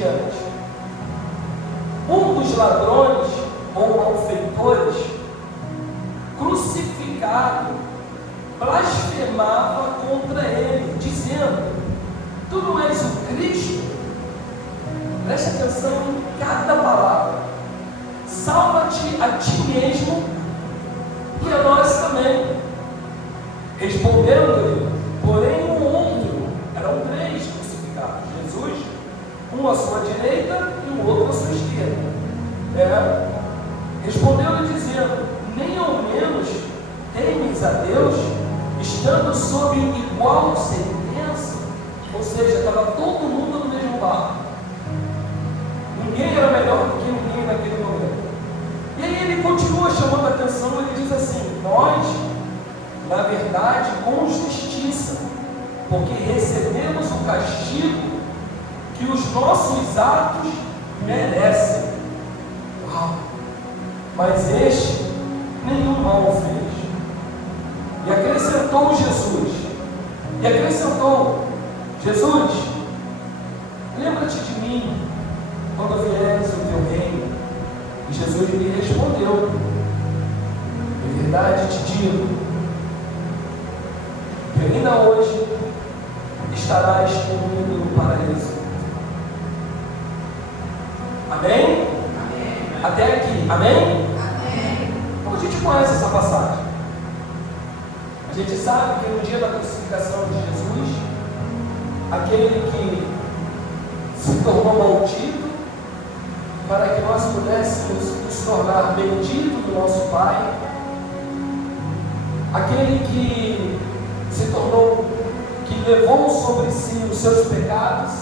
diante. Um dos ladrões ou malfeitores, crucificado, blasfemava contra ele, dizendo: tu não és o Cristo? Preste atenção em cada palavra. Salva-te a ti mesmo e a nós também. Respondendo-lhe, porém, o outro, eram três crucificados: Jesus, um à sua direita e o outro à sua esquerda. Respondeu-lhe dizendo: nem ao menos temes a Deus, estando sob igual sentença? Ou seja, estava todo mundo no mesmo barco. Ninguém era melhor do que ninguém naquele momento. E aí ele continua chamando a atenção, ele diz assim: nós, na verdade, com justiça, porque recebemos o castigo que os nossos atos merecem. Uau! Mas este nenhum mal fez. E acrescentou Jesus, lembra-te de mim quando vieres o teu reino. E Jesus lhe respondeu: em verdade te digo, que ainda hoje estarás comigo no paraíso. Amém? Amém. Até aqui, amém? Amém. Como a gente conhece essa passagem? A gente sabe que no dia da crucificação de Jesus, aquele que se tornou maldito para que nós pudéssemos nos tornar benditos do nosso Pai, aquele que se tornou, que levou sobre si os seus pecados,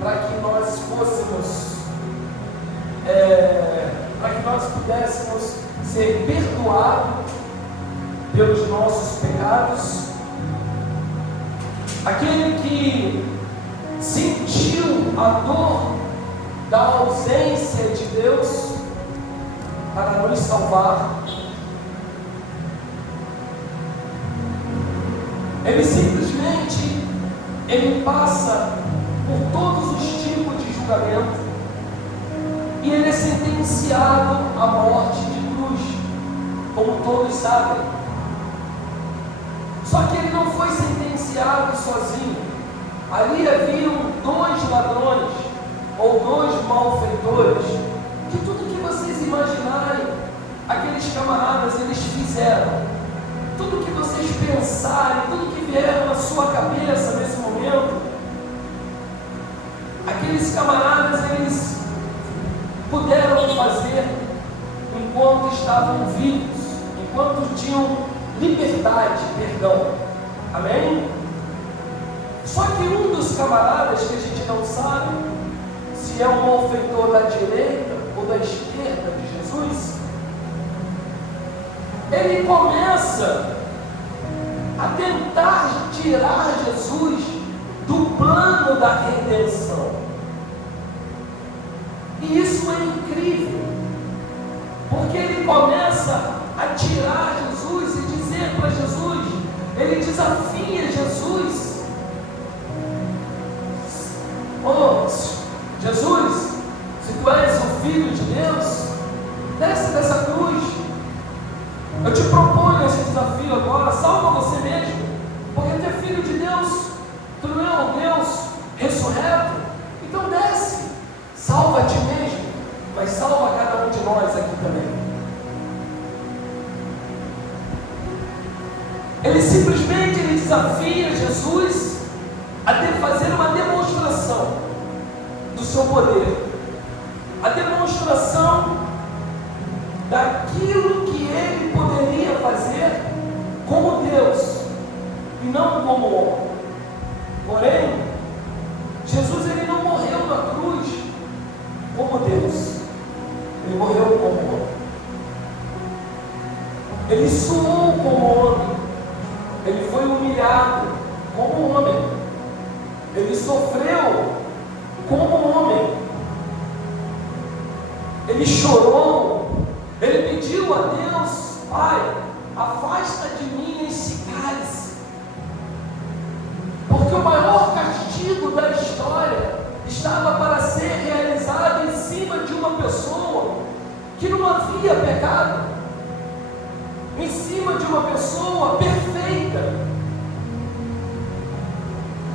para que nós fôssemos, para que nós pudéssemos ser perdoados pelos nossos pecados, aquele que sentiu a dor da ausência de Deus para nos salvar. Ele simplesmente, ele passa por todos os tipos de julgamento e ele é sentenciado à morte de cruz, como todos sabem. Só que ele não foi sentenciado sozinho. Ali haviam dois ladrões ou dois malfeitores, que tudo que vocês imaginarem, aqueles camaradas, eles fizeram. Tudo que vocês pensarem, tudo que vier na sua cabeça nesse momento, aqueles camaradas, eles puderam fazer enquanto estavam vivos, enquanto tinham liberdade, perdão. Amém? Só que um dos camaradas, que a gente não sabe se é um malfeitor da direita ou da esquerda de Jesus, ele começa a tentar tirar Jesus do plano da redenção. E isso é incrível, porque ele começa a tirar Jesus e dizer para Jesus, ele desafia Jesus: oh, Jesus, se tu és o Filho de Deus, desce dessa cruz. Eu te proponho esse desafio agora, salva você mesmo, porque tu é Filho de Deus, tu não é o Deus ressurreto, então desce, salva a ti mesmo, mas salva cada um de nós aqui também. Ele simplesmente desafia Jesus a fazer uma demonstração do seu poder, a demonstração daquilo que ele poderia fazer como Deus e não como homem. Porém, Jesus, ele não morreu na cruz como Deus, ele morreu como homem. Ele suou como homem, ele foi humilhado como homem, ele sofreu como homem, ele chorou, ele pediu a Deus: Pai, afasta de mim esse cálice, porque o maior castigo da história está pecado, em cima de uma pessoa perfeita.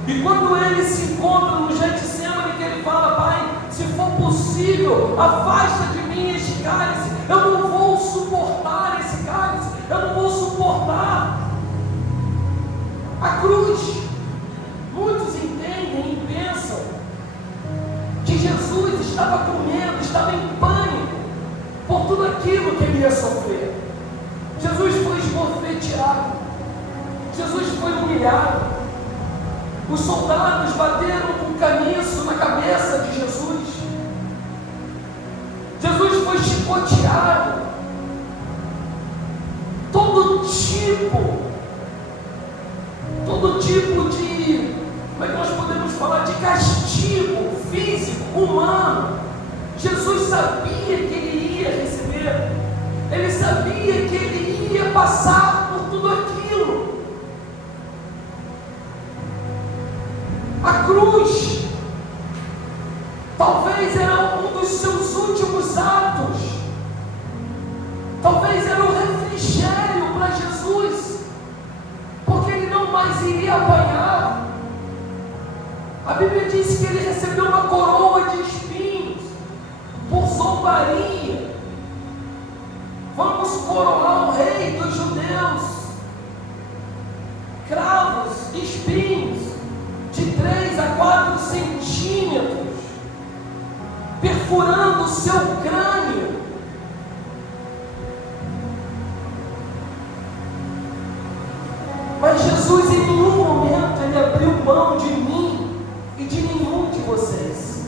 E quando ele se encontra no Getsemane, que ele fala: Pai, se for possível, afasta de mim este cálice. Eu não vou suportar esse cálice. Eu não vou suportar a cruz. Muitos entendem e pensam que Jesus estava com medo, estava em pânico por tudo aquilo que ele ia sofrer. Jesus foi esbofeteado. Jesus foi humilhado. Os soldados bateram com caniço na cabeça de Jesus. Jesus foi chicoteado. Todo tipo de, como é que nós podemos falar, de castigo físico, humano, Jesus sabia que ele ia receber. Ele sabia que ele ia passar por tudo aquilo. A cruz talvez era um dos seus últimos atos. Talvez era um refrigério para Jesus, porque ele não mais iria apanhar. A Bíblia diz que ele recebeu uma coroa de espinhos por zombaria. Vamos coroar o rei dos judeus. Cravos, espinhos de 3 a 4 centímetros, perfurando o seu crânio. Mas Jesus, em nenhum momento, ele abriu mão de mim e de nenhum de vocês.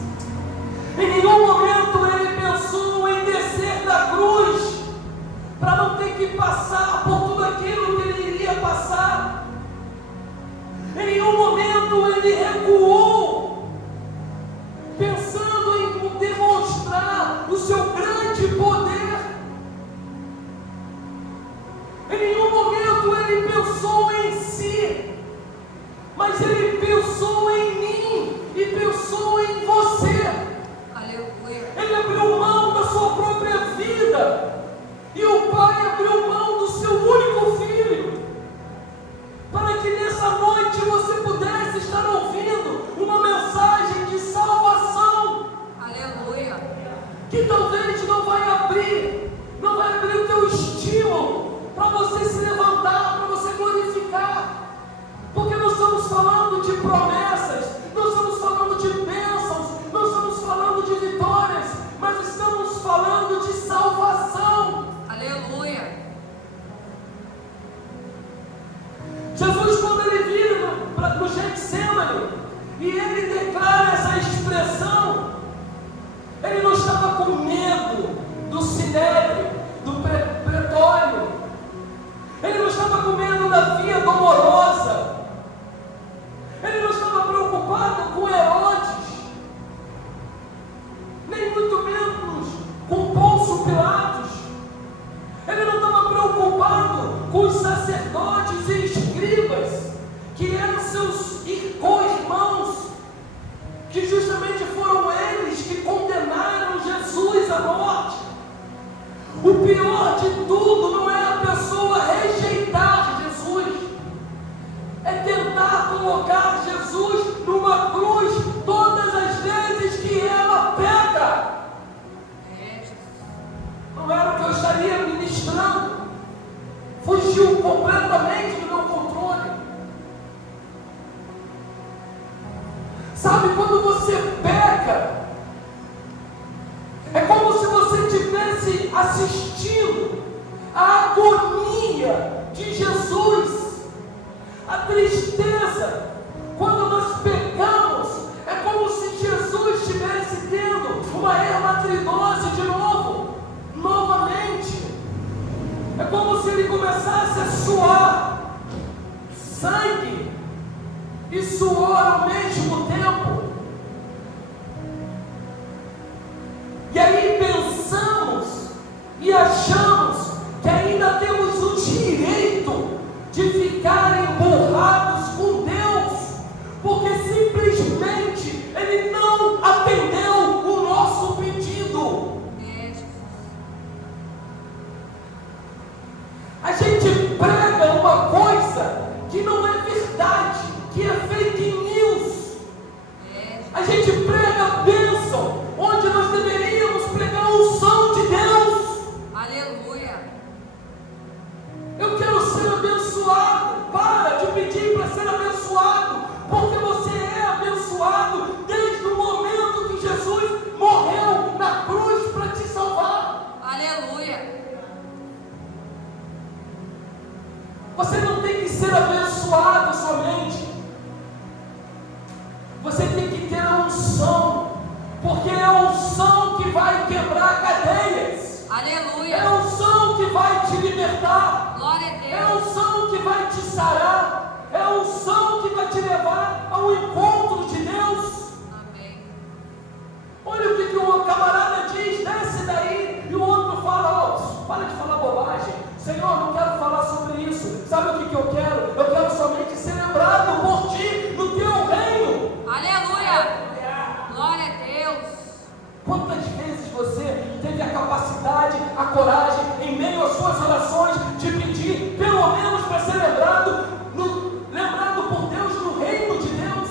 Em nenhum momento ele pensou em descer da cruz para não ter que passar por tudo aquilo que ele iria passar. Em nenhum momento ele recuou, pensando em demonstrar o seu grande poder. Em nenhum momento ele pensou em si, mas ele pensou em mim e pensou em você. Aleluia. Ele abriu mão da sua própria vida, e o Pai abriu mão do seu único filho, para que nessa noite você pudesse estar ouvindo uma mensagem de salvação. Aleluia. Que talvez não vai abrir o teu estímulo para você se levantar, para você glorificar, porque nós estamos falando de promessas, nós estamos falando de bênçãos, nós estamos falando de vitórias, mas estamos falando de salvação. Aleluia. Jesus, quando ele vira no Getsemane e ele declara essa expressão, ele não estava com medo do sinédrio, do pretório. Ele não estava com medo da via dolorosa. Ele não estava preocupado com Herodes, nem muito menos com Pôncio Pilatos. Ele não estava preocupado com os sacerdotes e escribas, que eram seus co-irmãos, que justamente foram eles que condenaram Jesus à morte. O pior de tudo não é a pessoa rejeitar Jesus, é tentar colocar Jesus numa cruz todas as vezes que ela peca. Não era o que eu estaria ministrando, fugiu completamente do meu controle. Sabe, quando você peca, é como se você estivesse assistindo a agonia de Jesus, a tristeza. Quando nós pecamos, é como se Jesus estivesse tendo uma hematidose de novo, novamente. É como se ele começasse a suar sangue e suor ao mesmo tempo. E aí pensamos e achamos que ainda temos o direito de ficar emburrados com Deus, porque simplesmente Ele não atendeu o nosso pedido. abençoado somente. Você tem que ter a unção, porque é a unção que vai quebrar cadeias. Aleluia. É a unção que vai te libertar. Glória a Deus. É a unção que vai te sarar. É a unção que vai te levar ao encontro de Deus. Amém. Olha o que o camarada diz, desce daí, e o outro fala, para de falar bobagem, Senhor, não quero falar sobre isso, sabe o que eu quero? Eu quero somente ser lembrado por Ti, no Teu reino. Aleluia. Glória a Deus. Quantas vezes você teve a capacidade, a coragem, em meio às suas orações, de pedir, pelo menos para ser lembrado por Deus no reino de Deus?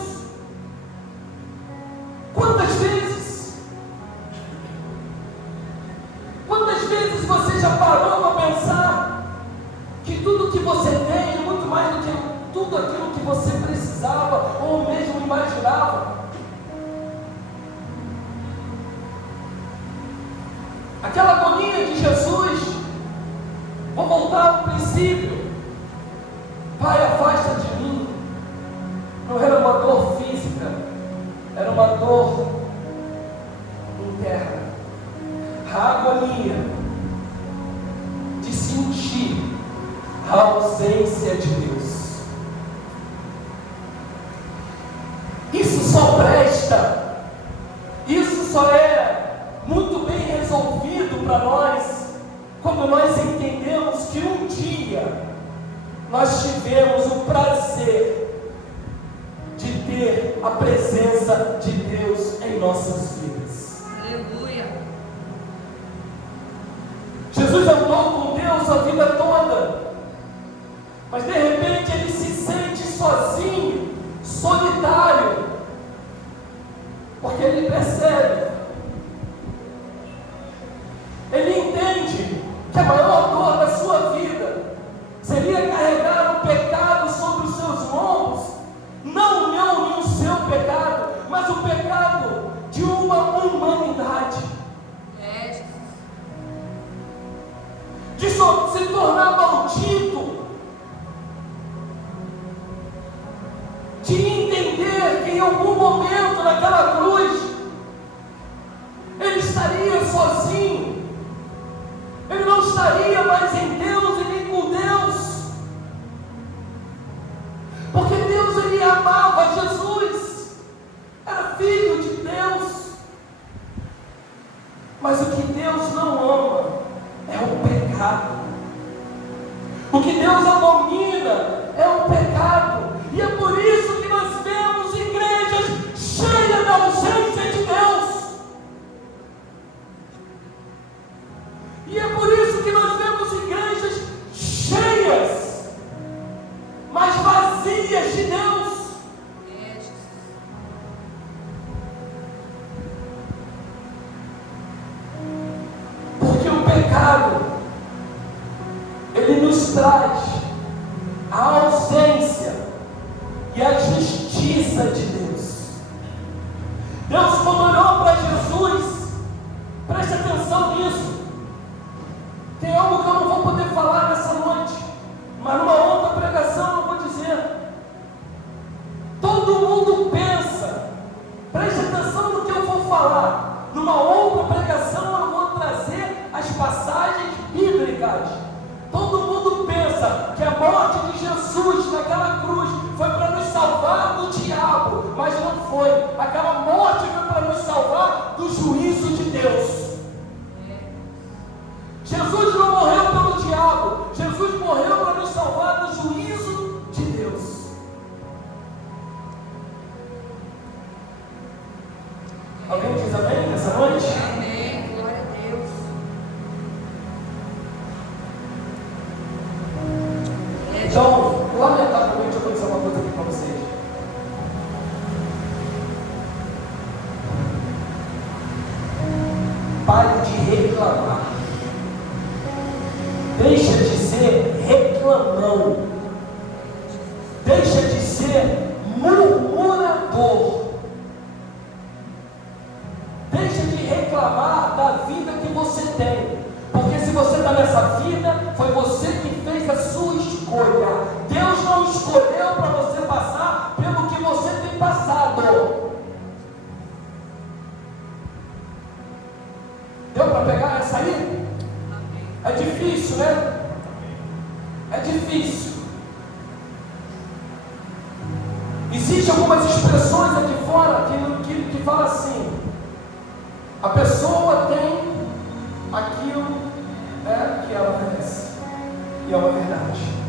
Quantas vezes? Quantas vezes você já parou para pensar que tudo que você tem é muito mais do que tudo aquilo que você precisava ou mesmo imaginava? Aquela agonia de Jesus, vou voltar ao princípio. Pai, afasta de mim. Não era uma dor física, era uma dor interna. A agonia de sentir a ausência de Deus. Isso só presta, isso só é muito bem resolvido para nós quando nós entendemos que um dia nós tivemos o prazer de ter a presença de Deus em nossas vidas. Aleluia. Jesus andou com Deus a vida toda, mas de repente ele se sente sozinho, solitário, porque ele percebe, ele entende que a maior dor da sua vida seria carregar o pecado sobre os seus lombos, não o meu nem o seu pecado, mas o pecado de uma humanidade. De se tornar maldito, de entender que em algum momento naquela cruz ele estaria sozinho, ele não estaria mais em Deus e nem com Deus, porque Deus ele amava Jesus, era filho de Deus, mas o que Deus não ama é o pecado. O que Deus abomina é o pecado. E é por isso que nós vemos igrejas cheias da ausência de Deus. E é por isso que nós vemos igrejas cheias, mas vazias de Deus. Porque o pecado, ele nos traz a ausência e a justiça de Deus. Deus, quando olhou para Jesus, preste atenção nisso. Tem algo que eu não vou poder falar nessa noite, mas numa outra pregação eu vou dizer. Todo mundo pensa, preste atenção no que eu vou falar. Numa outra pregação eu vou trazer as passagens bíblicas. Todo mundo pensa que a morte de Jesus naquela cruz foi para nos salvar do diabo, mas não foi. Aquela morte foi para nos salvar do juízo de Deus. Jesus não morreu pelo diabo, Jesus morreu para nos salvar do juízo de Deus. Alguém diz amém nessa noite? Amém. Glória a Deus. Então, lamentavelmente, eu vou dizer uma coisa aqui para vocês. Pare de reclamar. Deixa de ser reclamão. Deixa de ser murmurador. Deixa de reclamar da vida que você tem. Porque se você está nessa vida, foi você que fez a sua escolha. Deus não escolheu escolheu para você passar pelo que você tem passado. Deu para pegar essa aí? É difícil, né? É difícil. Existem algumas expressões aqui fora que falam assim: a pessoa tem aquilo que ela merece. E é uma verdade.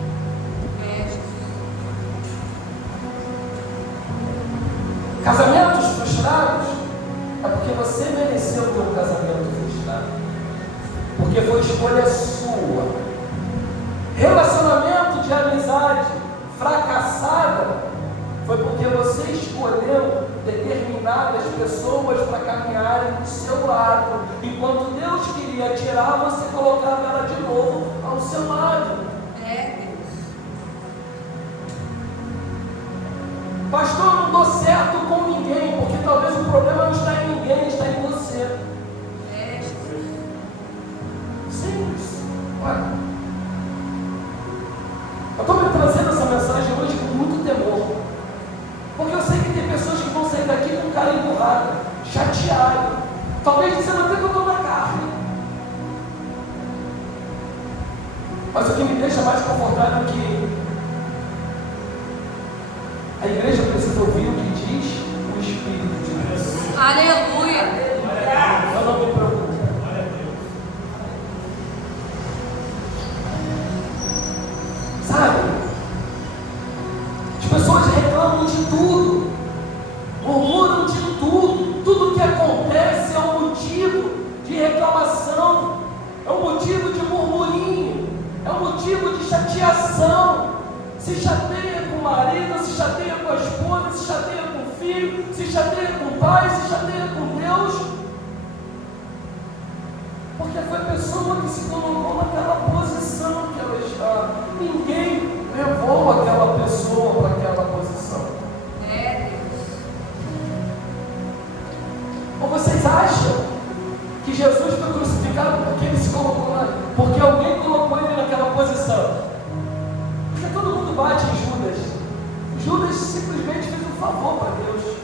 Casamentos frustrados é porque você mereceu ter um casamento frustrado, porque foi escolha sua. Relacionamento de amizade fracassada foi porque você escolheu determinadas pessoas para caminharem do seu lado. Enquanto Deus queria tirar, você colocava ela de novo ao seu lado. Pastor, eu não dou certo com ninguém, porque talvez o problema não está em ninguém, está em você. Simples. Olha, eu estou me trazendo essa mensagem hoje com muito temor, porque eu sei que tem pessoas que vão sair daqui com cara emburrada, chateado, talvez dizendo até que eu estou na carne. Mas o que me deixa mais confortável é que a igreja precisa ouvir o que diz o Espírito de Deus. Aleluia. Eu não me preocupo. Sabe? As pessoas reclamam de tudo, murmuram de tudo. Tudo que acontece é um motivo de reclamação, é um motivo de murmurinho, é um motivo de chateação. Se chateia com o marido, se chateia com a esposa, se chateia com o filho, se chateia com o pai, se chateia com Deus, porque foi a pessoa que se colocou naquela posição que ela está. Ninguém levou aquela pessoa para aquela posição. Ou vocês acham que Jesus foi crucificado porque ele se colocou lá, porque alguém colocou ele naquela posição? Todo mundo bate em Judas. Judas simplesmente fez um favor para Deus,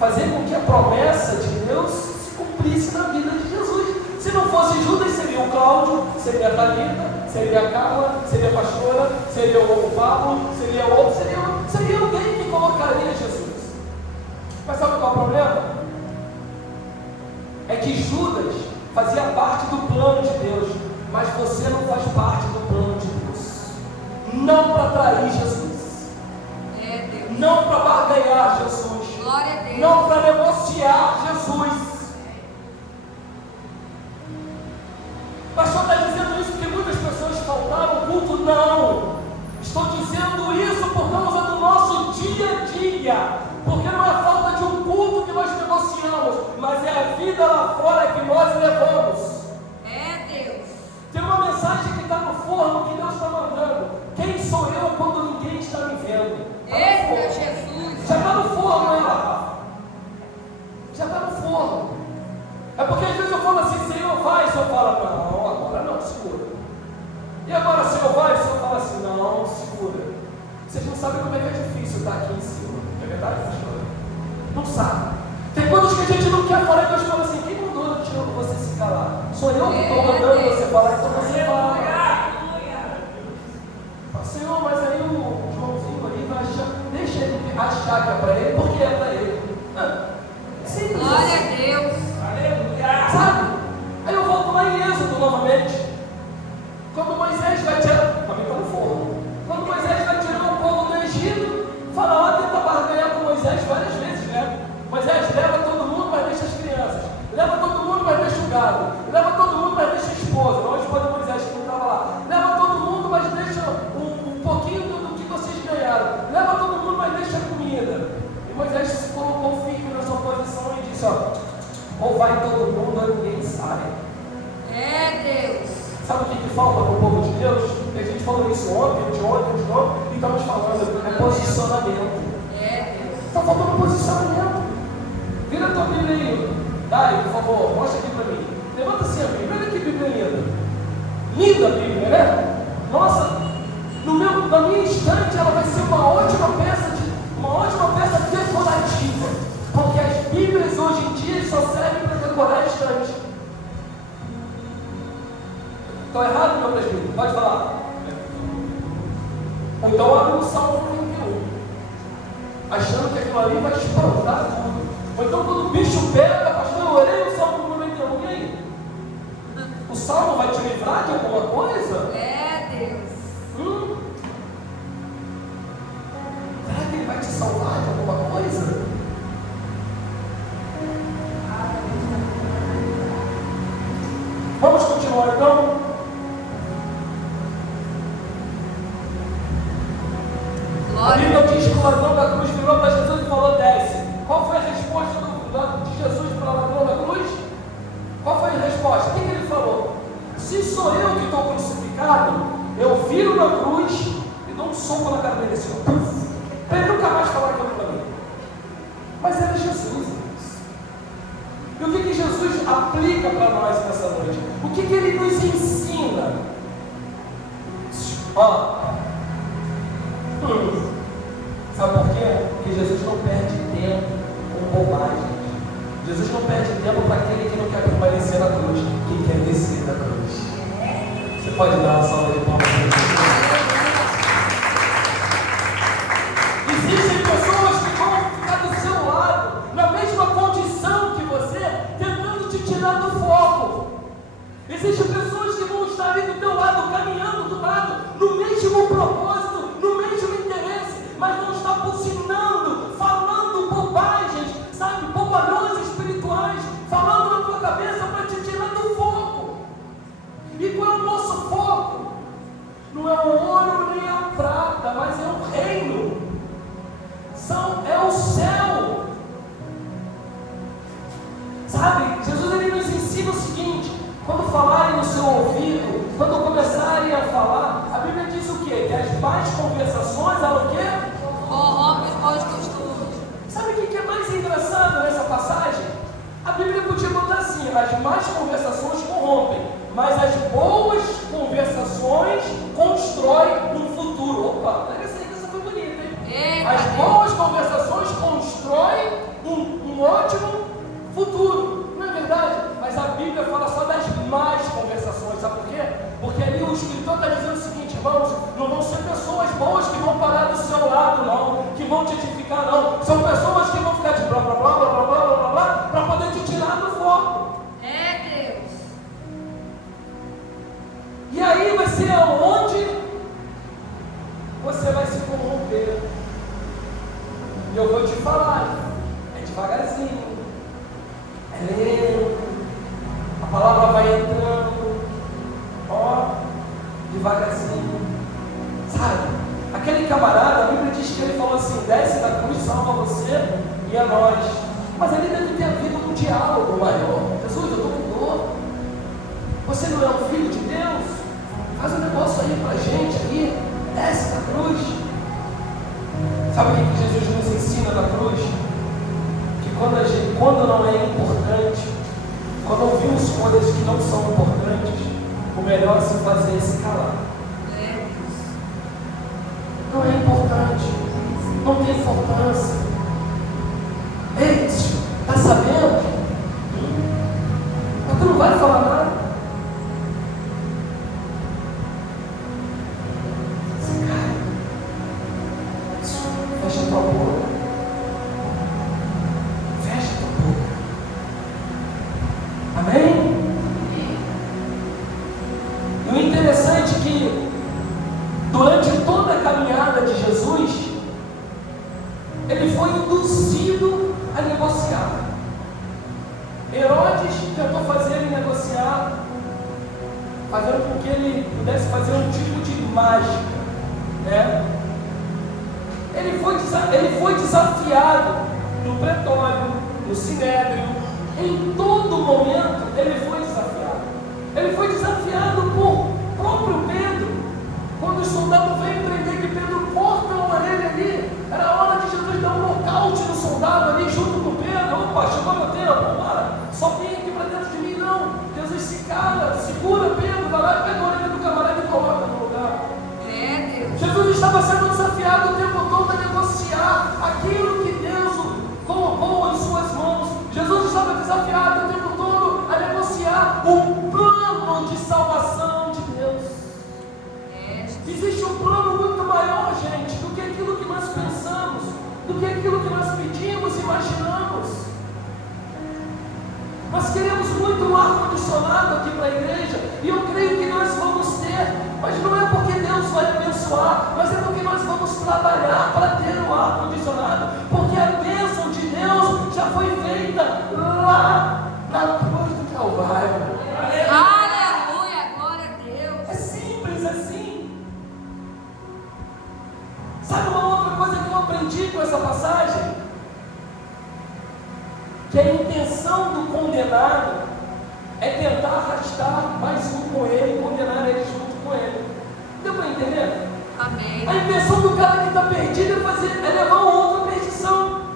fazer com que a promessa de Deus se cumprisse na vida de Jesus. Se não fosse Judas, seria o Cláudio, seria a Thalita, seria a Carla, seria a pastora, seria o Pablo, seria outro, seria alguém que colocaria Jesus. Mas sabe qual é o problema? É que Judas fazia parte do plano de Deus, mas você não faz parte do plano de Deus. Não para trair Jesus, não para barganhar Jesus, não para negociar Jesus. O pastor está dizendo isso porque muitas pessoas faltaram o culto? Não, estou dizendo isso por causa do nosso dia a dia, porque não é falta de um culto que nós negociamos, mas é a vida lá fora que nós levamos. Tem uma mensagem que está no forno que Deus está mandando. Quem sou eu quando ninguém está me vendo? Eita, Jesus! Já está no forno aí, Rafa. Já está no forno. É porque às vezes eu falo assim: Senhor, vai. O Senhor fala: não, agora não, segura. E agora, Senhor, vai. O Senhor fala assim: não, segura. Vocês não sabem como é que é difícil estar aqui em cima. É verdade, pastor? Não sabe. Tem coisas que a gente não quer falar e Deus fala assim: quem mandou você se calar? Sou eu que estou mandando você falar, então você fala. Senhor, mas aí o Joãozinho ali vai achar, deixa ele achar que é para ele, porque é para ele. Simples. Glória a Deus. Sabe? Aí eu volto lá em Êxodo novamente. Quando Moisés vai tirar, também está no forno. Quando Moisés vai tirar o povo do Egito, Faraó tenta barganhar com Moisés várias vezes, né? Moisés, leva todo mundo, mas deixa as crianças. Leva todo mundo, mas deixa o gado. Leva todo mundo, mas deixa a esposa. Não a esposa de Moisés que não estava lá. Leva todo mundo, mas deixa um pouquinho do que vocês ganharam. Leva todo mundo, mas deixa a comida. E Moisés se colocou firme na sua posição e disse: ou vai todo mundo ou ninguém sai. Deus. Sabe o que falta para o povo de Deus? A gente falou isso ontem, de novo, e estamos falando, é posicionamento. Está faltando posicionamento. Vira a tua Bíblia aí. Dai, por favor, mostra aqui para mim. Levanta assim a Bíblia. Olha que Bíblia linda. Linda a Bíblia, né? Nossa, na minha naquele instante ela vai ser uma ótima peça decorativa, porque as Bíblias hoje em dia só servem para decorar estante. Estou errado, meu presbítero? Pode falar. Então abre o Salmo 91, achando que aquilo ali vai espantar tudo. Ou então quando o bicho pega, pastor, eu orei o Salmo 91, e aí? O Salmo vai te livrar de alguma coisa? É, Deus. Será que ele vai te salvar de alguma coisa? Vamos continuar então? A Bíblia diz que o ladrão da cruz virou para Jesus e falou: desce. Qual foi a resposta de Jesus para o ladrão da cruz? Qual foi a resposta? O que ele falou? Se sou eu que estou crucificado, eu viro na cruz e dou um soco na cara dele assim, para ele nunca mais falar aquilo para mim. Mas era Jesus. E o que Jesus aplica para nós nessa noite? O que ele nos ensina? Sabe por quê? Porque Jesus não perde tempo com bobagem. Jesus não perde tempo para aquele que não quer permanecer na cruz, que quer descer da cruz. Você pode dar uma salva de palmas para Jesus? Existem pessoas que vão ficar do seu lado, na mesma condição que você, tentando te tirar do foco. Existem pessoas que vão estar ali do teu lado, caminhando do lado, no mesmo propósito, no mesmo interesse, mas vão estar buzinando, falando bobagens, sabe, bobalhões espirituais, falando na tua cabeça para te tirar do foco. E qual é o nosso foco? Não é o ouro nem a prata, mas é o reino. É o céu. Sabe, Jesus ele nos ensina o seguinte: quando falarem no seu ouvido, quando começarem a falar, a Bíblia diz o quê? Que as más conversações, ela o quê? Corrompe os maus costumes. Sabe o que é mais engraçado nessa passagem? A Bíblia podia botar assim: as más conversações corrompem, mas as boas conversações constroem um futuro. Opa, pega essa aí que essa foi bonita, hein? As boas conversações constroem um ótimo futuro. Não é verdade? Mas a Bíblia fala só das más conversações. Sabe por quê? Porque ali o escritor está dizendo o seguinte: irmãos, não vão ser pessoas boas que vão parar do seu lado, não, que vão te edificar, não. São pessoas que vão ficar de blá blá blá blá blá blá blá blá para poder te tirar do foco. É, Deus. E aí vai ser aonde você vai se corromper. E eu vou te falar, é devagarzinho, é lento, a palavra vai entrando, devagarzinho, sabe? Aquele camarada, a Bíblia diz que ele falou assim: desce da cruz, salva você e a nós. Mas ali deve ter havido um diálogo maior. Jesus, eu estou com dor. Você não é um filho de Deus? Faz um negócio aí pra gente aí, desce da cruz. Sabe o que Jesus nos ensina na cruz? Que quando não é importante, quando ouvimos coisas que não são importantes, o melhor a se fazer é se calar. Não é importante, não tem importância. Ei, está sabendo? Mas tu não vai falar nada. Se cai. Fecha tua boca. Fecha tua boca. Amém? E o interessante é que durante toda a caminhada de Jesus, ele foi induzido a negociar. Herodes tentou fazer ele negociar, fazendo com que ele pudesse fazer um tipo de mágica, né? Ele foi desafiado no pretório, no sinédrio, em todo momento ele foi desafiado. Ele foi desafiado por próprio Pedro. Quando os soldados vêm prender que Pedro corta a orelha ali, era a hora de Jesus dar um nocaute no soldado ali junto com Pedro. Opa, chegou meu tempo, para, só vem aqui para dentro de mim, não. Jesus se cala, segura Pedro, vai lá e pega a orelha do camarada e coloca no lugar. É, Deus. Jesus estava sendo imaginamos. Nós queremos muito um ar-condicionado aqui para a igreja, e eu creio que nós vamos ter, mas não é porque Deus vai abençoar, mas é porque nós vamos trabalhar para ter o ar-condicionado, porque a bênção de Deus já foi feita lá na cruz do Calvário. Aleluia, glória a Deus. É simples assim. Sabe uma outra coisa que eu aprendi com essa passagem? Que a intenção do condenado é tentar arrastar mais um com ele, condenar ele junto com ele. Deu para entender? Amém. A intenção do cara que está perdido é levar o outro à perdição.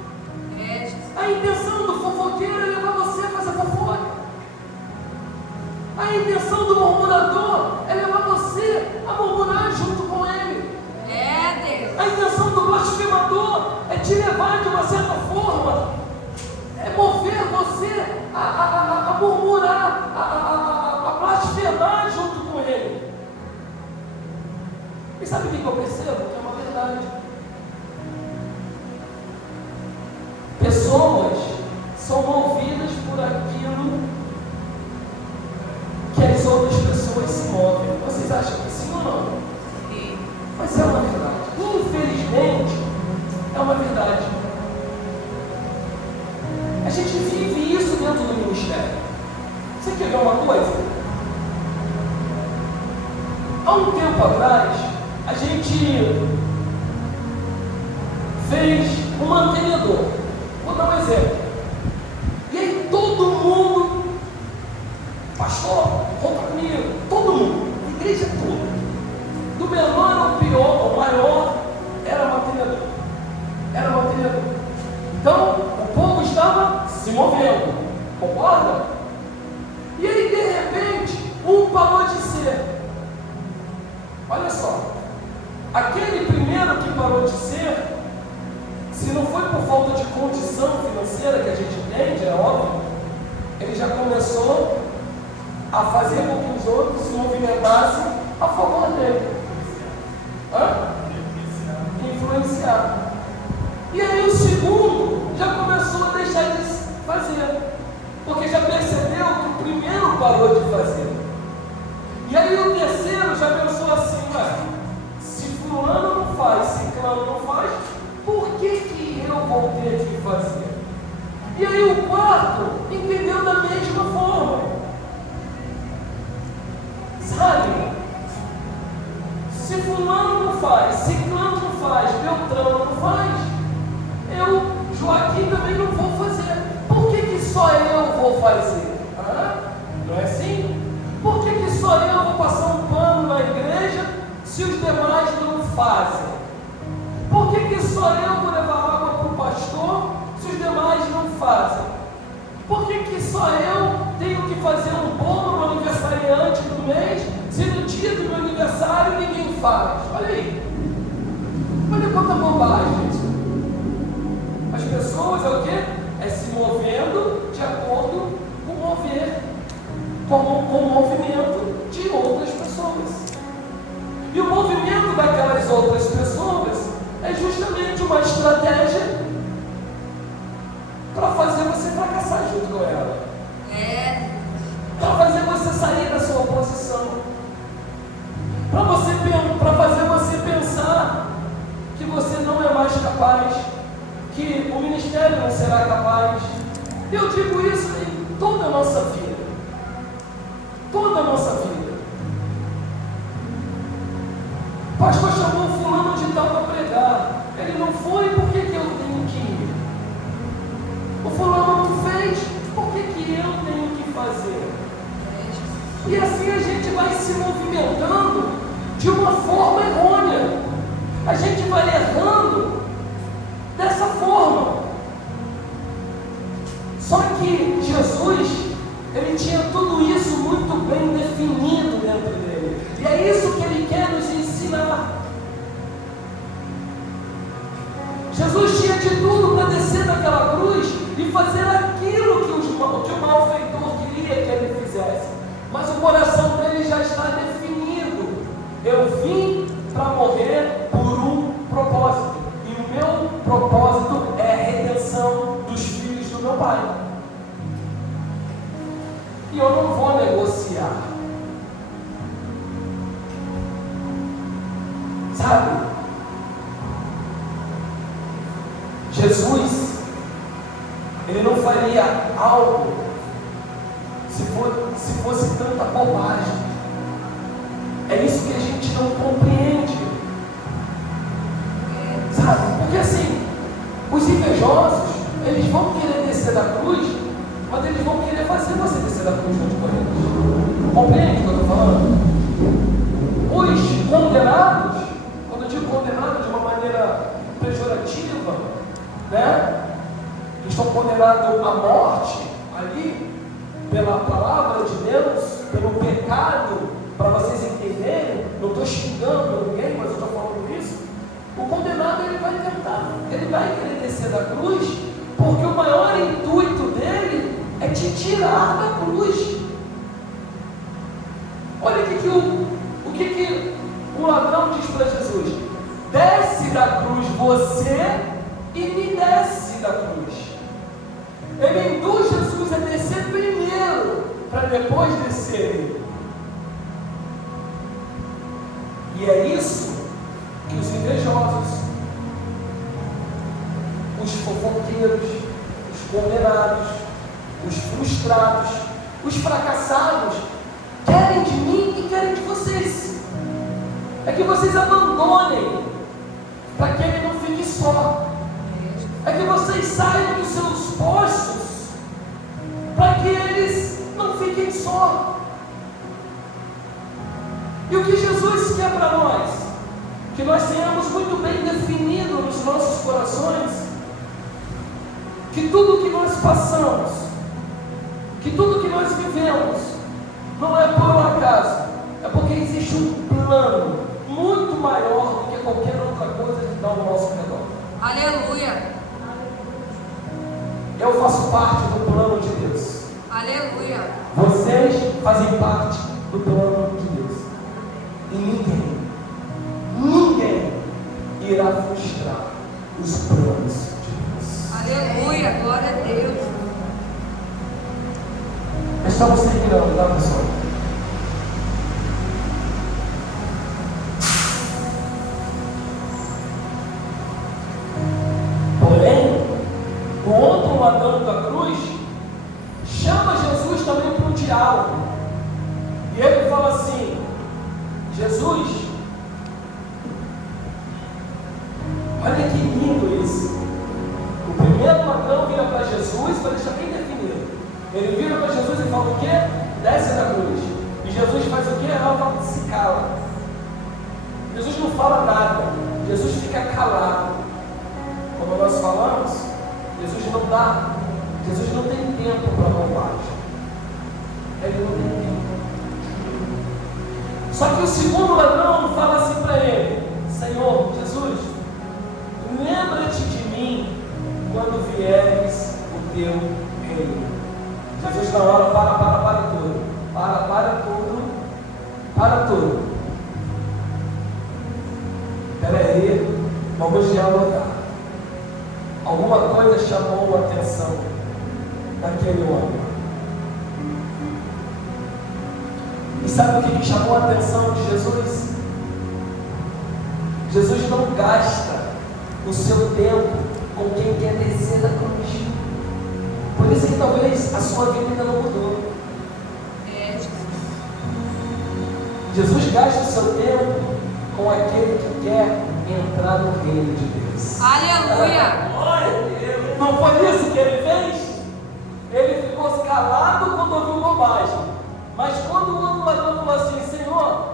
A intenção do fofoqueiro é levar você a fazer fofoca. A intenção do murmurador é levar você a murmurar junto com ele. Deus. A intenção do blasfemador é te levar de uma certa forma, é mover você a murmurar, a blasfemar junto com ele. E sabe o que eu percebo? Que é uma verdade. Pessoas são movidas por aquilo que as outras pessoas se movem. Vocês acham que sim ou não? Sim. Mas é uma verdade. Infelizmente, é uma verdade. A gente vive isso dentro do ministério. Você quer ver uma coisa? Há um tempo atrás, a gente fez um mantenedor. Vou dar um exemplo. E aí todo mundo, pastor, conta comigo, todo mundo, a igreja toda, do menor ao pior, ao maior, era mantenedor. Era mantenedor. Então, o povo estava se movendo, concorda? E aí, de repente, um parou de ser. Olha só, aquele primeiro que parou de ser, se não foi por falta de condição financeira que a gente entende, é óbvio, ele já começou a fazer com que os outros se movimentassem a favor dele. Influenciar. E aí o segundo já começou a deixar de fazer, porque já percebeu que o primeiro parou de fazer. E aí o terceiro já pensou assim, se fulano não faz, se ciclano não faz, por que eu vou ter que fazer? E aí o quarto entendeu da mesma forma. Sabe? Se fulano não faz, ciclano não faz, Beltrano não faz, eu, Joaquim, também não vou fazer. Por que só eu vou fazer? Não é assim? Por que só eu vou passar um pano na igreja se os demais não fazem? Por que só eu vou levar água para o pastor se os demais não fazem? Por que só eu tenho que fazer um bolo no aniversariante do mês se no dia do meu aniversário ninguém faz? Olha aí. Olha quanta bobagem isso. As pessoas é o quê? É se movendo de acordo com o movimento de outras pessoas. E o movimento daquelas outras pessoas é justamente uma estratégia para fazer você fracassar junto com ela. Para fazer você sair da sua posição. Para fazer você pensar que você não é mais capaz, que o ministério não será capaz. Eu digo isso em toda a nossa vida. Toda a nossa vida. O pastor chamou fulano de tal para pregar. Ele não foi, por que eu tenho que ir? O fulano não fez, por que eu tenho que fazer? E assim a gente vai se movimentando de uma forma errônea. A gente vai errando dessa forma. Só que Jesus, ele tinha tudo isso muito bem definido dentro dele. E é isso que ele quer nos ensinar. Jesus tinha de tudo para descer daquela cruz e fazer aquilo que o malfeitor queria que ele fizesse. Mas o coração dele já está definido. Eu vim para morrer por um propósito. E o meu propósito é a redenção Pai. E eu não vou negociar. Sabe? Jesus, ele não faria algo se fosse tanta bobagem. É isso que a gente não compreende. Sabe? Porque assim, os invejosos, eles vão querer descer da cruz, mas eles vão querer fazer você descer da cruz junto com eles. Compreende o que eu estou falando? Os condenados, quando eu digo condenado de uma maneira pejorativa, né? Que estão condenados à morte ali, pela palavra de Deus, pelo pecado, para vocês entenderem, não estou xingando ninguém, mas eu estou falando isso. O condenado, ele vai tentar, ele vai querer descer da cruz, porque o maior intuito dele é te tirar da cruz. Olha o que o ladrão diz para Jesus: desce da cruz você e me desce da cruz. Ele induz Jesus a descer primeiro, para depois descer ele. E é isso que os invejosos, os fofoqueiros, os condenados, os frustrados, os fracassados querem de mim e querem de vocês. É que vocês abandonem, para que ele não fique só. É que vocês saiam dos seus postos, para que eles não fiquem só. E o que Jesus quer para nós? Que nós tenhamos muito bem definido nos nossos corações que tudo que nós passamos, que tudo que nós vivemos, não é por um acaso, é porque existe um plano muito maior do que qualquer outra coisa que está ao nosso redor. Aleluia. Eu faço parte do plano de Deus. Aleluia. Vocês fazem parte do plano de Deus. E ninguém irá frustrar os planos de Deus. Aleluia, glória a Deus. Estamos terminando, tá, pessoal? Porém, o outro ladrão da cruz chama Jesus também para um diálogo. E ele fala assim: Jesus, olha que lindo isso. O primeiro ladrão vira para Jesus, para deixar bem definido. Ele vira para Jesus e fala o quê? Desce da cruz. E Jesus faz o quê? Ela fala, se cala. Jesus não fala nada. Jesus fica calado. Como nós falamos, Jesus não tem tempo para bobagem. Ele não tem tempo. Só que o segundo ladrão fala assim para ele: Senhor, Jesus, lembra-te de mim quando vieres o teu reino. Jesus na hora, para tudo. Para tudo. Espera aí, vamos dialogar. Alguma coisa chamou a atenção daquele homem. E sabe o que chamou a atenção de Jesus? Jesus não gasta o seu tempo com quem quer descer da cruz. Por isso que talvez a sua vida ainda não mudou. Jesus gasta o seu tempo com aquele que quer entrar no reino de Deus. Aleluia! Não foi isso que ele fez? Ele ficou calado quando ouviu bobagem. Mas quando o outro ladrão falou assim: Senhor,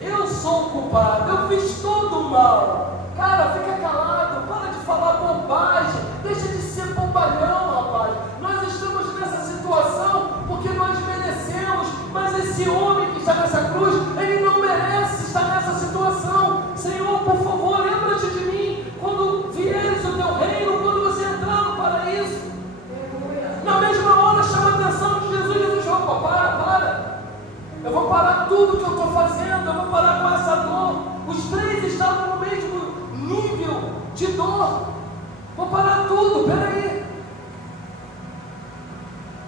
eu sou o culpado, eu fiz todo o mal. Cara, fica calado, para de falar bobagem, deixa de ser bobalhão, rapaz. Nós estamos nessa situação porque nós merecemos, mas esse homem que está nessa cruz, ele não merece estar nessa situação. Senhor, por favor, lembra-te de mim quando vieres o teu reino, quando você entrar no paraíso. Na mesma hora chama a atenção de Jesus. Jesus, opa, para. Eu vou parar tudo que eu estou fazendo, eu vou parar com essa dor. Os três estavam no mesmo nível de dor. Vou parar tudo, peraí.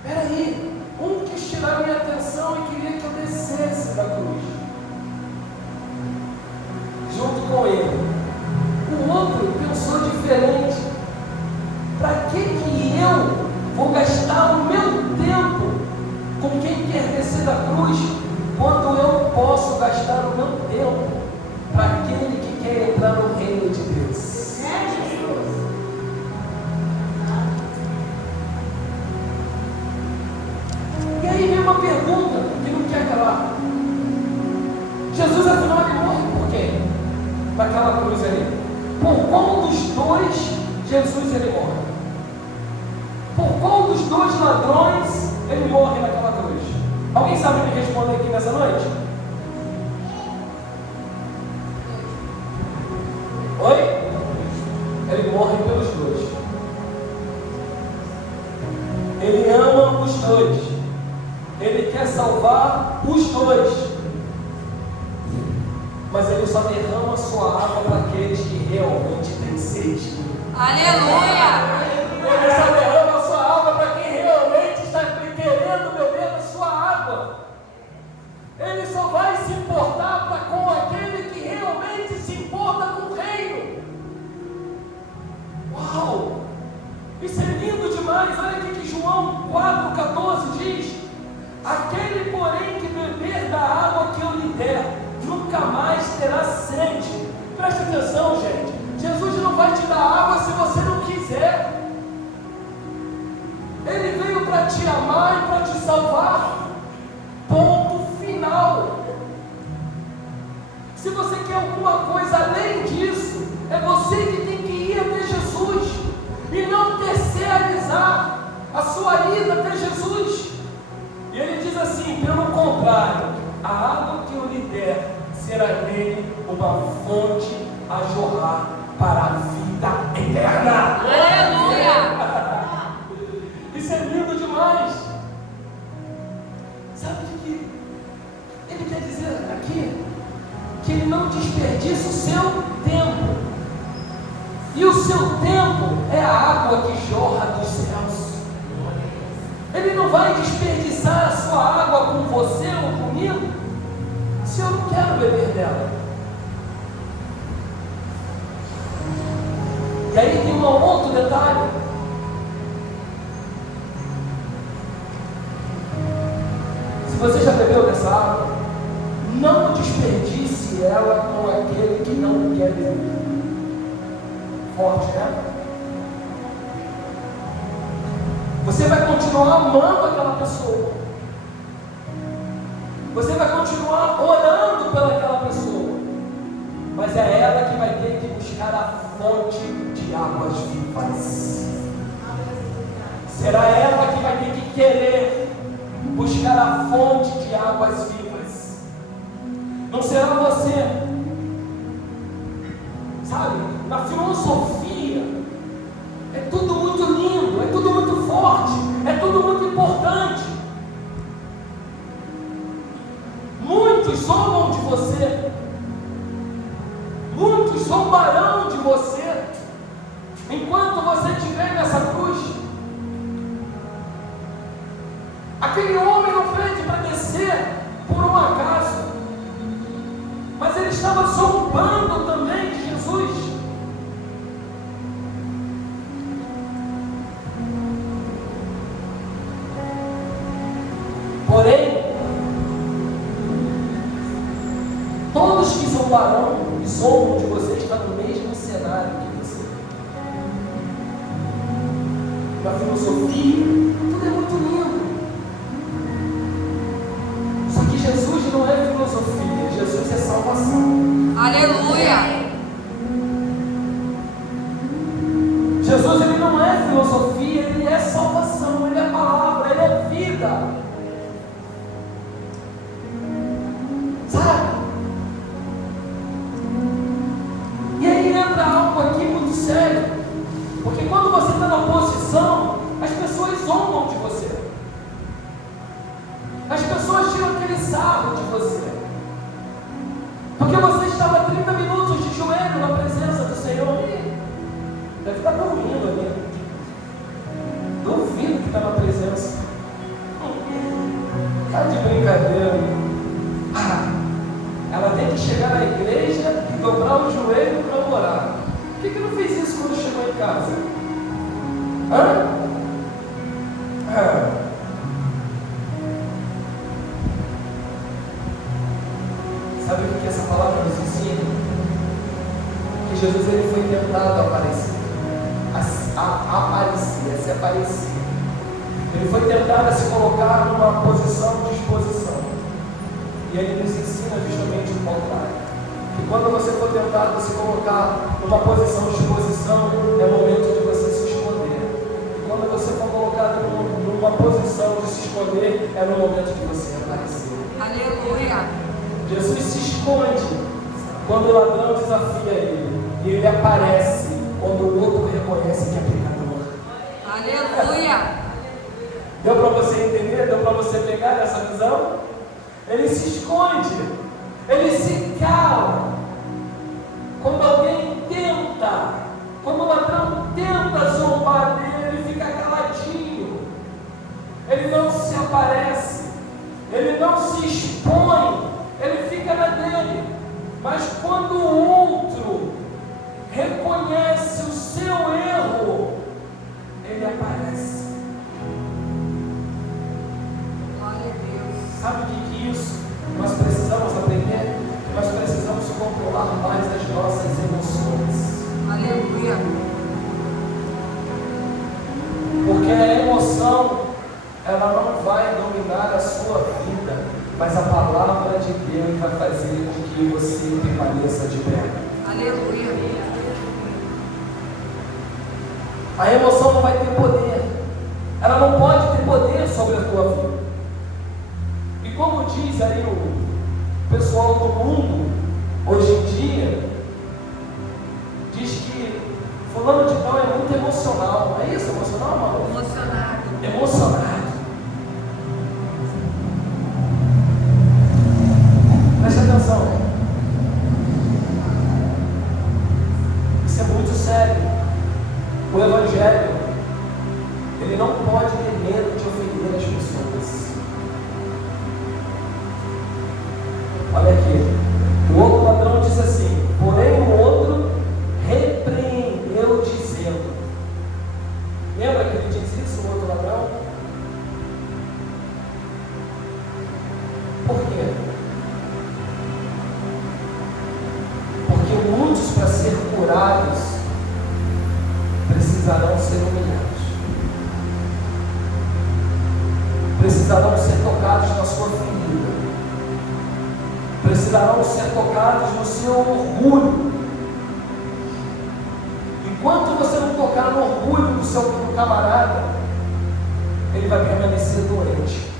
Peraí, um quis tirar minha atenção e queria que eu descesse da cruz junto com ele. O outro pensou diferente. Para que eu vou gastar o meu tempo com quem quer descer da cruz, quando eu posso gastar o meu tempo para aquele que quer entrar no reino de Deus? E aí vem uma pergunta que não quer calar. Jesus, afinal, ele morre por quê? Naquela cruz ali. Por qual dos dois Jesus ele morre? Por qual dos dois ladrões ele morre naquela cruz? Alguém sabe me responder aqui nessa noite? Oi? Ele morre pelos dois. Ele ama os dois. Ele quer salvar os dois. Mas ele só derrama sua água para aqueles que realmente têm sede. Aleluia! Ele só derrama a sua água para quem realmente está querendo beber a sua água. Ele só vai se importar com aquele que realmente se importa com o reino. Uau! Isso é lindo demais. Olha aqui que João 4,14 diz: aquele, porém, que beber da água que eu lhe der, nunca mais terá sede. Preste atenção, gente. Jesus não vai te dar água se você não quiser. Ele veio para te amar e para te salvar. Ponto final. Se você quer alguma coisa além disso, é você que tem que ir até Jesus e não terceirizar a sua ida até Jesus. E ele diz assim: pelo contrário, a água que eu lhe der será nele uma fonte a jorrar para a vida eterna. Aleluia! Isso é lindo demais. Sabe o que ele quer dizer aqui? Que ele não desperdiça o seu tempo. E o seu tempo é a água que jorra dos céus. Ele não vai desperdiçar a sua água com você ou comigo se eu não quero beber dela. E aí tem um outro detalhe. Se você já bebeu dessa água, não desperdice ela com aquele que não quer beber. Forte, né? Você vai continuar amando aquela pessoa. Você vai continuar orando pelaquela pessoa. Mas é ela que vai ter que buscar a fonte de águas vivas. Será ela que vai ter que querer buscar a fonte de águas vivas. Não será você. Sabe, na filosofia é tudo muito lindo, é tudo muito forte, é tudo muito importante. Muitos zombam de você, muitos zombarão de você, enquanto você estiver nessa cruz. Aquele homem não pede para descer por um acaso, mas ele estava zombando também de Jesus. Porém, todos que zombarão e zombam de você estão no mesmo cenário que você. Na filosofia, tudo é muito lindo. Só que Jesus não é filosofia, Jesus é salvação. Aleluia! Jesus, ele não é filosofia, ele é salvação, ele é palavra, ele é vida. Sabe? E aí entra algo aqui muito sério, porque quando você está na oposição, as pessoas zombam de você, as pessoas tiram aquele sarro de você, porque você estava 30 minutos de joelho na presença do Senhor. Deve estar dormindo ali. Duvido que está na presença. Tá de brincadeira. Ela tem que chegar na igreja e dobrar o joelho para orar. Por que não fez isso quando chegou em casa? Sabe o que essa palavra nos ensina? Que Jesus ele foi tentado a aparecer. A se aparecer. Ele foi tentado a se colocar numa posição de exposição. E ele nos ensina justamente o contrário. Que quando você for tentado a se colocar numa posição de exposição, é o momento de você se esconder. E quando você for colocado numa posição de se esconder, é no momento de você aparecer. Aleluia. Jesus se esconde quando o ladrão desafia ele. E ele aparece quando o outro reconhece que é pecador. Aleluia. Deu para você entender? Deu para você pegar essa visão? Ele se esconde, ele se cala. Quando alguém tenta, quando o ladrão tenta zombar dele, ele fica caladinho. Ele não se aparece, ele não se expõe, ele fica na dele. Mas quando o outro reconhece o seu erro, ele aparece. Sabe o que é isso? Nós precisamos aprender, nós precisamos controlar mais as nossas emoções. Aleluia. Porque a emoção, ela não vai dominar a sua vida, mas a palavra de Deus vai fazer com que você permaneça de pé. Aleluia. A emoção não vai ter poder, ela não pode ter poder sobre a tua vida. E como diz aí o pessoal do mundo, hoje em dia, diz que fulano de tal é muito emocional. Não é isso? Emocional, mano? Emocionado. Emocionado. Presta atenção. Isso é muito sério. O Evangelho, ele não pode ter medo de ofender as pessoas. Olha aqui, o outro ladrão diz assim, porém o outro repreendeu dizendo. Lembra que ele diz isso, o outro ladrão? Por quê? Porque muitos, para ser curados, precisarão ser humilhados, precisarão ser tocados na sua ferida, precisarão ser tocados no seu orgulho. Enquanto você não tocar no orgulho do seu camarada, ele vai permanecer doente.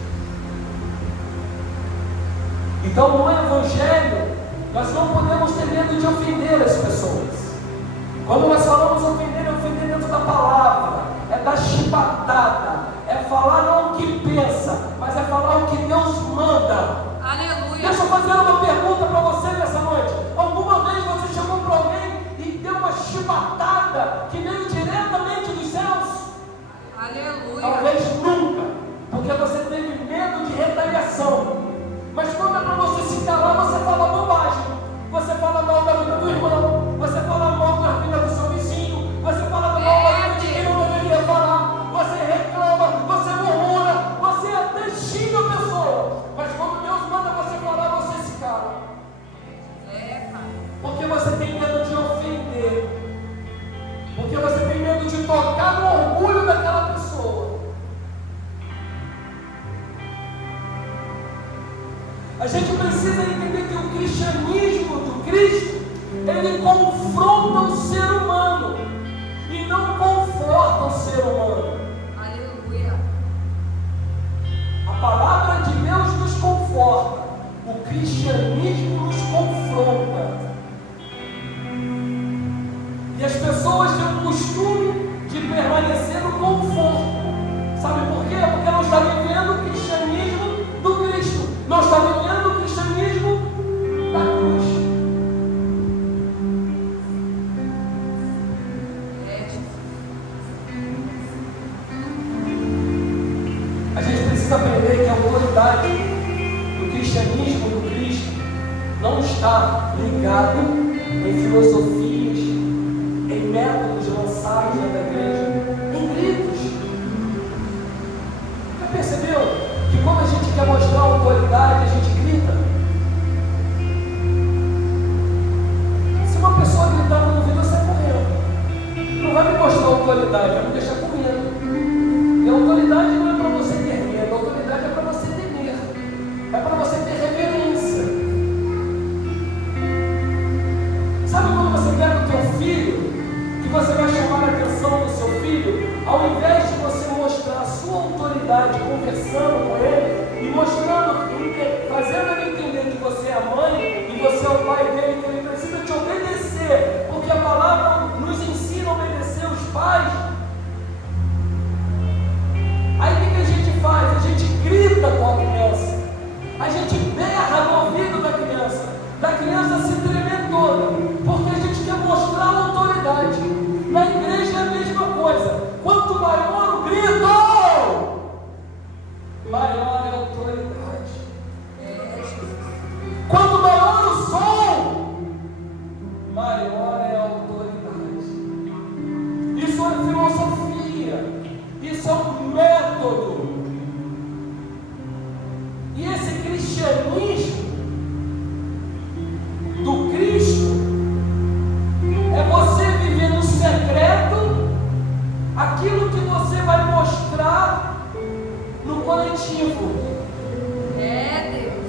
Então, no Evangelho, nós não podemos ter medo de ofender as pessoas. Quando nós falamos ofender, é ofender dentro da palavra, é dar chibatada, é falar não o que pensa, mas é falar o que Deus manda. Aleluia. Deixa eu fazer uma pergunta para você nessa noite. Alguma vez você chegou para alguém e deu uma chibatada que veio diretamente dos céus? Aleluia. Talvez nunca, porque você teve medo de retaliação. Mas quando é para você se calar, você fala bobagem. Você fala mal da vida do irmão, você fala mal da vida do seu vizinho, você fala mal da vida de quem não deveria falar, você reclama, você murmura, você até xinga a pessoa. Mas quando Deus manda você falar, você se cala. Porque você tem medo de ofender, porque você tem medo de tocar no orgulho daquela pessoa. A gente precisa entender que o cristianismo do Cristo, ele confronta o ser humano e não conforta o ser humano. Aleluia. A palavra de Deus nos conforta, o cristianismo nos confronta. E as pessoas têm o costume de permanecer no conforto. Sabe por quê? Porque não está vivendo o cristianismo do Cristo, não está vivendo o cristianismo da cruz. precisa aprender que a autoridade do cristianismo, do Cristo, não está ligado em filosofias, em métodos lançados dentro da igreja, em gritos. Já percebeu que quando a gente quer mostrar autoridade, a gente grita? Se uma pessoa gritar no ouvido, eu saio correndo. Não vai me mostrar autoridade, vai me deixar com medo. E a autoridade não é para você ter medo, a autoridade é para você temer, é para você ter reverência. Sabe quando você pega o teu filho, que você vai chamar a atenção do seu filho, ao invés de você mostrar a sua autoridade conversando com ele e mostrando, fazendo ele entender que você é a mãe e você é o pai dele, que ele precisa te obedecer, porque a palavra nos ensina a obedecer os pais. Aí o que a gente faz? A gente grita com a criança, a gente berra no ouvido da criança se tremer toda, porque a gente quer mostrar a autoridade. Na igreja é a mesma coisa. Quanto maior o grito, maior é a autoridade. Quanto maior o som, maior é a autoridade. Isso é filosofia, isso é um método. E esse cristianismo do Cristo é você viver no secreto aquilo que você vai mostrar no coletivo. Deus.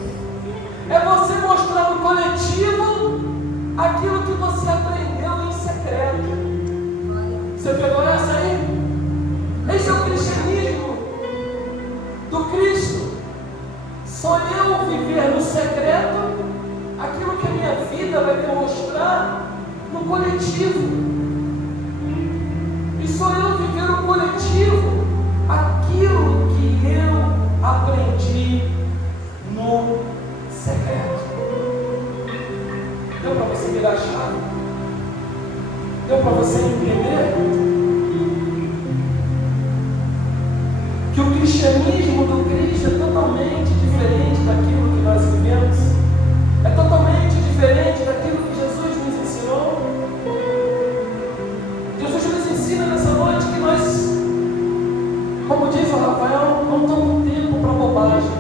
É você mostrar no coletivo aquilo que você aprendeu em secreto. Você pegou essa aí? Esse é o cristianismo do Cristo. Sou eu viver no secreto aquilo que a minha vida vai demonstrar no coletivo. E sou eu viver no coletivo aquilo que eu aprendi no secreto. Deu para você virar a chave? Deu para você entender que o cristianismo do Cristo é totalmente diferente daquilo que nós vivemos? É totalmente diferente daquilo que Jesus nos ensinou. Jesus nos ensina nessa noite que nós, como diz o Rafael, não damos tempo para bobagem.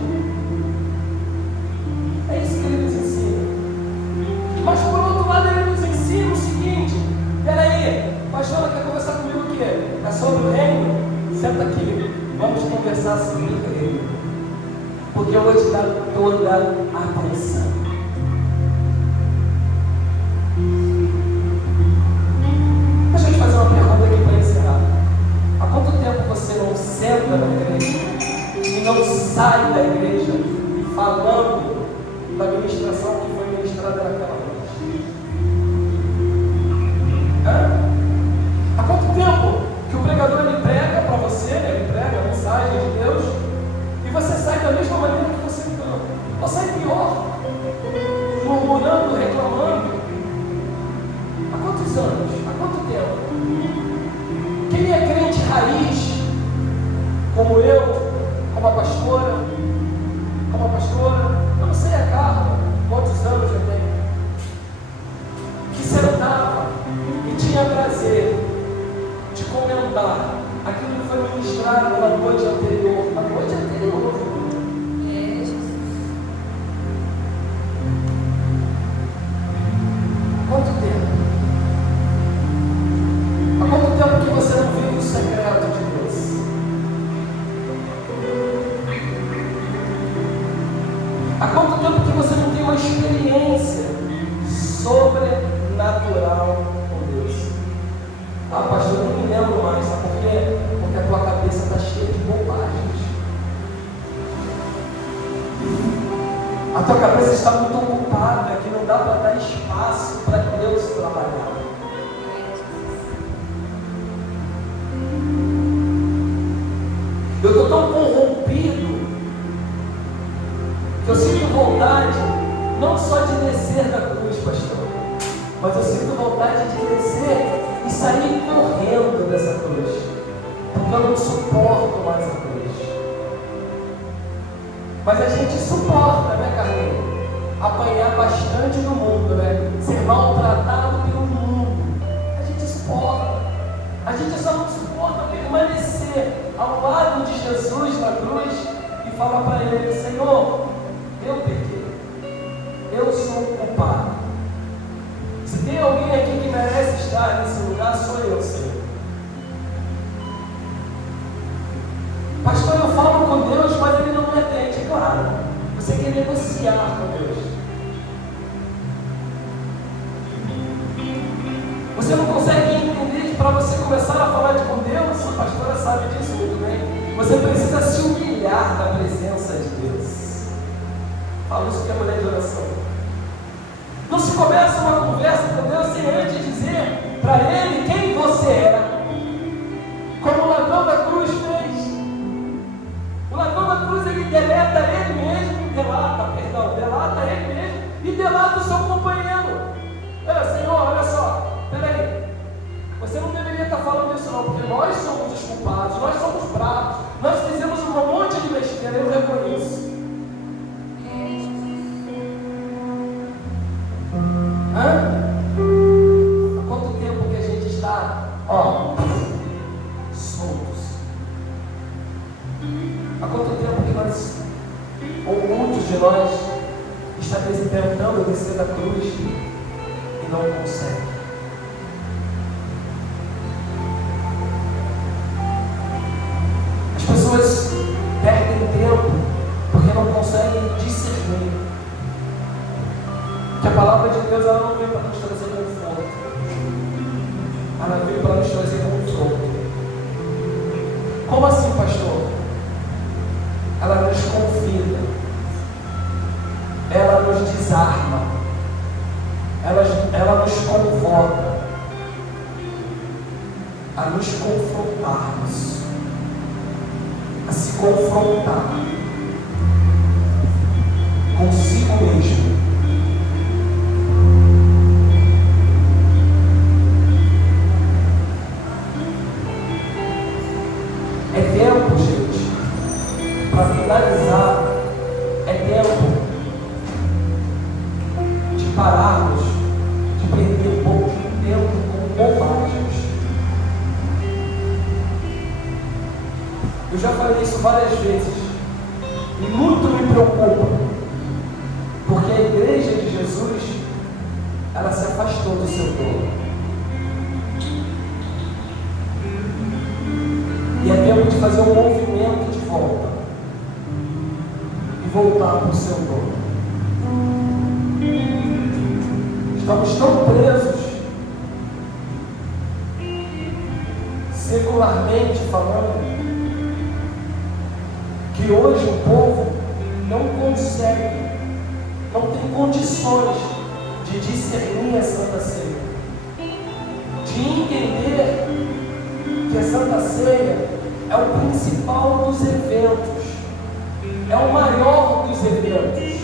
É isso que ele nos ensina. Mas por outro lado ele nos ensina o seguinte: peraí, pastora, quer conversar comigo o quê? É sobre o reino? Senta aqui, vamos conversar sobre o reino. Porque eu vou te dar toda a atenção. Deixa eu te fazer uma pergunta aqui para encerrar. Há quanto tempo você não senta na igreja e não sai da igreja falando da ministração que foi ministrada naquela noite? Há quanto tempo que o pregador ele prega para você, ele prega a mensagem de Deus, e você sai da mesma maneira que você entrou? Ou sai pior, murmurando, reclamando? Há quantos anos? Há quanto tempo? Quem é crente raiz, como eu, como a pastora, eu não sei a Carla, quantos anos eu tenho, que sentava e tinha prazer de comentar aquilo que foi ministrado na noite anterior. Quanto tempo? Há quanto tempo que você não vive o secreto de Deus? Há quanto tempo que você não tem uma experiência sobrenatural com Deus? Ah, pastor, eu não me lembro mais, sabe por quê? Porque a tua cabeça está cheia de bobagens. A tua cabeça está muito ocupada, que não dá para dar espaço para Deus trabalhar. Eu estou tão corrompido que eu sinto vontade não só de descer da cruz, pastor, mas eu sinto vontade de descer e sair correndo dessa cruz, porque eu não suporto mais a cruz. Mas a gente suporta, né, Carlinhos? Apanhar bastante no mundo, né? Ser maltratado pelo mundo. A gente suporta. A gente só não suporta permanecer ao lado de Jesus na cruz e falar para Ele: Senhor, eu pequei. Eu sou o culpado. Se tem alguém aqui que merece estar nesse lugar, sou eu, Senhor. Pastor, eu falo com Deus, mas Ele não me atende. Claro, você quer negociar com Deus. Você não consegue entender que para você começar a falar com Deus, a pastora sabe disso muito bem, você precisa se humilhar na presença de Deus. Fala isso que é mulher de oração. Não se começa uma conversa com Deus sem antes dizer para Ele quem você é. Como o ladrão da cruz fez. O ladrão da cruz, ele delata ele mesmo, delata ele mesmo e delata o seu companheiro. Senhor, olha só, peraí, você não deveria estar falando isso não, porque nós somos os culpados, nós somos bravos, nós fizemos um monte de besteira, eu reconheço. Há quanto tempo que a gente está, soltos? Há quanto tempo que nós, ou muitos de nós, está tentando descer da cruz e não consegue? As pessoas perdem tempo porque não conseguem discernir que a palavra de Deus, ela não veio para nos trazer conforto, ela veio para nos trazer confronto. Como assim, pastor? Ela nos convida, ela nos desarma, ela nos convoca a nos confrontarmos, a se confrontar consigo mesmo. É tempo, gente, para finalizar, é tempo de pararmos, de perder um pouco de tempo com bobagens. Eu já falei isso várias vezes e muito me preocupa, porque a igreja de Jesus, ela se afastou do seu dono. E é tempo de fazer um movimento de volta e voltar para o seu dono. Estamos tão presos, secularmente falando, que hoje o povo não consegue, não tem condições de discernir a Santa Ceia, de entender que a Santa Ceia é o principal dos eventos, é o maior dos eventos.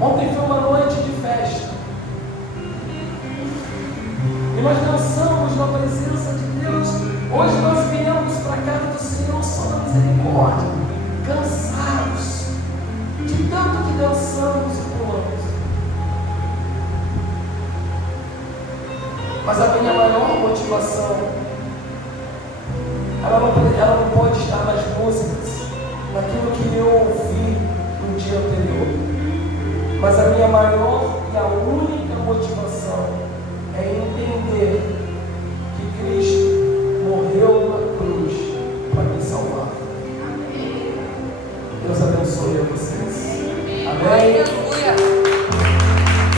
Ontem foi uma noite de festa e nós dançamos na presença de Deus. Hoje nós viemos para a casa do Senhor só na misericórdia, cansados de tanto que dançamos e pulamos. Mas a minha maior motivação, ela não pode estar nas músicas, naquilo que eu ouvi no dia anterior. Mas a minha maior e a única